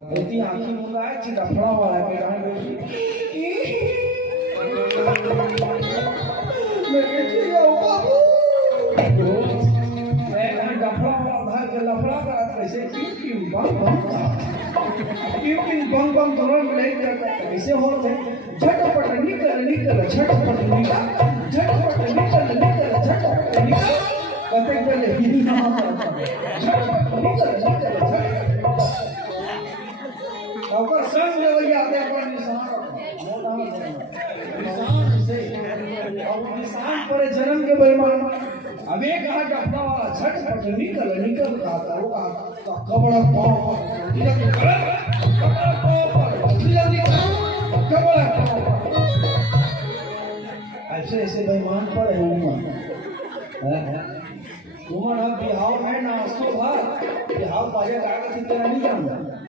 इतनी आंखी मुंगा है चितफड़ा वाला के कहां बैठी मैं कैसे जाऊं बाबू मैं कहां डफड़ा वाला भाई के लफड़ा करा कैसे क्यों बम बम दोनों नहीं जाता कैसे हो थे झटपट निकल झटपट निकल कते चले हिंदी ना झटपट निकल और संग लेवल आते अपन निशान से और निशान पर जन्म के बेईमान अब एक कहा डफड़ा वाला झटपट निकल आता वो कबड़ा पांव ऐसे बेईमान पर है उमर बिहाव है ना असो भर बिहाव बाजे गाड़ी की तरह नहीं जानता